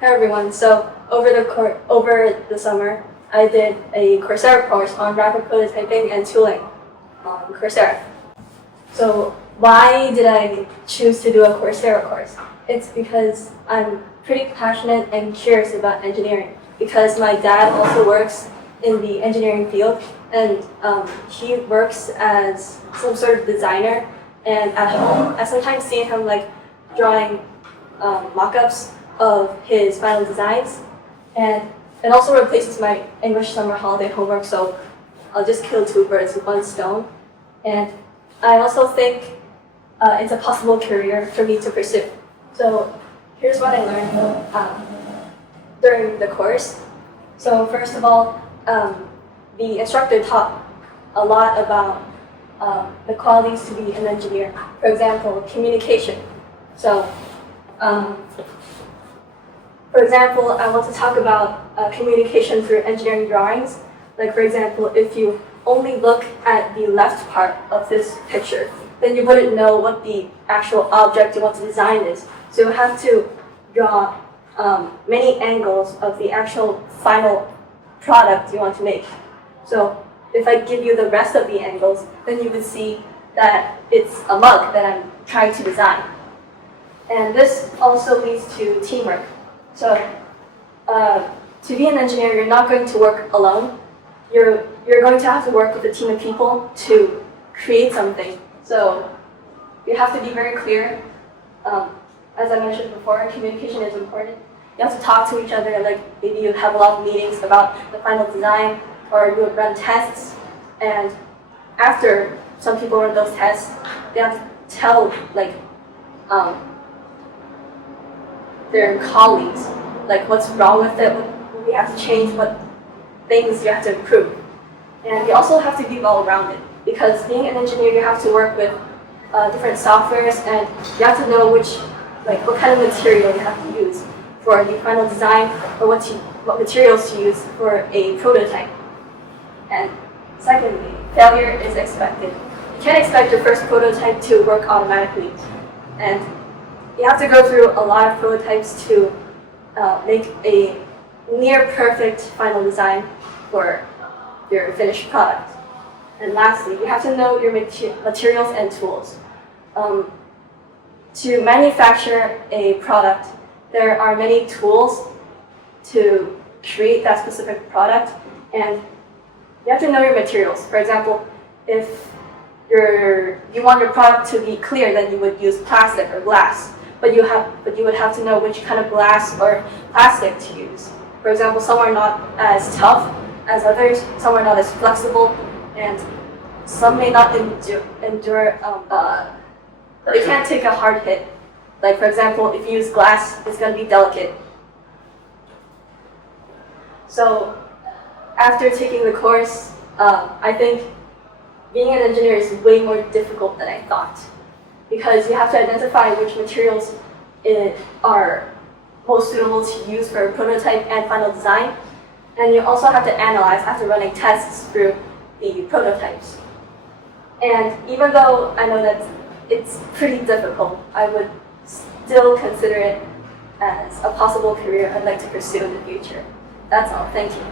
Hi everyone. So over the summer, I did a Coursera course on rapid prototyping and tooling on Coursera. So why did I choose to do a Coursera course? It's because I'm pretty passionate and curious about engineering. Because my dad also works in the engineering field, and he works as some sort of designer. And at home, I sometimes see him drawing mock-ups of his final designs, and it also replaces my English summer holiday homework, so I'll just kill two birds with one stone. And I also think it's a possible career for me to pursue. So here's what I learned during the course. So first of all, the instructor taught a lot about the qualities to be an engineer. For example, communication. So for example, I want to talk about communication through engineering drawings. Like for example, if you only look at the left part of this picture, then you wouldn't know what the actual object you want to design is. So you have to draw many angles of the actual final product you want to make. So if I give you the rest of the angles, then you would see that it's a mug that I'm trying to design. And this also leads to teamwork. So to be an engineer, you're not going to work alone. You're going to have to work with a team of people to create something. So you have to be very clear. As I mentioned before, communication is important. You have to talk to each other, like maybe you have a lot of meetings about the final design, or you would run tests. And after some people run those tests, they have to tell their colleagues what's wrong with it, what we have to change, what things you have to improve. And you also have to be well-rounded, because being an engineer, you have to work with different softwares, and you have to know what kind of material you have to use for the final design, or what materials to use for a prototype. And secondly, failure is expected. You can't expect your first prototype to work automatically. And you have to go through a lot of prototypes to make a near-perfect final design for your finished product. And lastly, you have to know your materials and tools. To manufacture a product, there are many tools to create that specific product, and you have to know your materials. For example, if you want your product to be clear, then you would use plastic or glass. But you would have to know which kind of glass or plastic to use. For example, some are not as tough as others, some are not as flexible, and some may not endure. They can't take a hard hit. Like for example, if you use glass, it's going to be delicate. So after taking the course, I think being an engineer is way more difficult than I thought, because you have to identify which materials are most suitable to use for prototype and final design, and you also have to analyze after running tests through the prototypes. And even though I know that it's pretty difficult, I would still consider it as a possible career I'd like to pursue in the future. That's all. Thank you.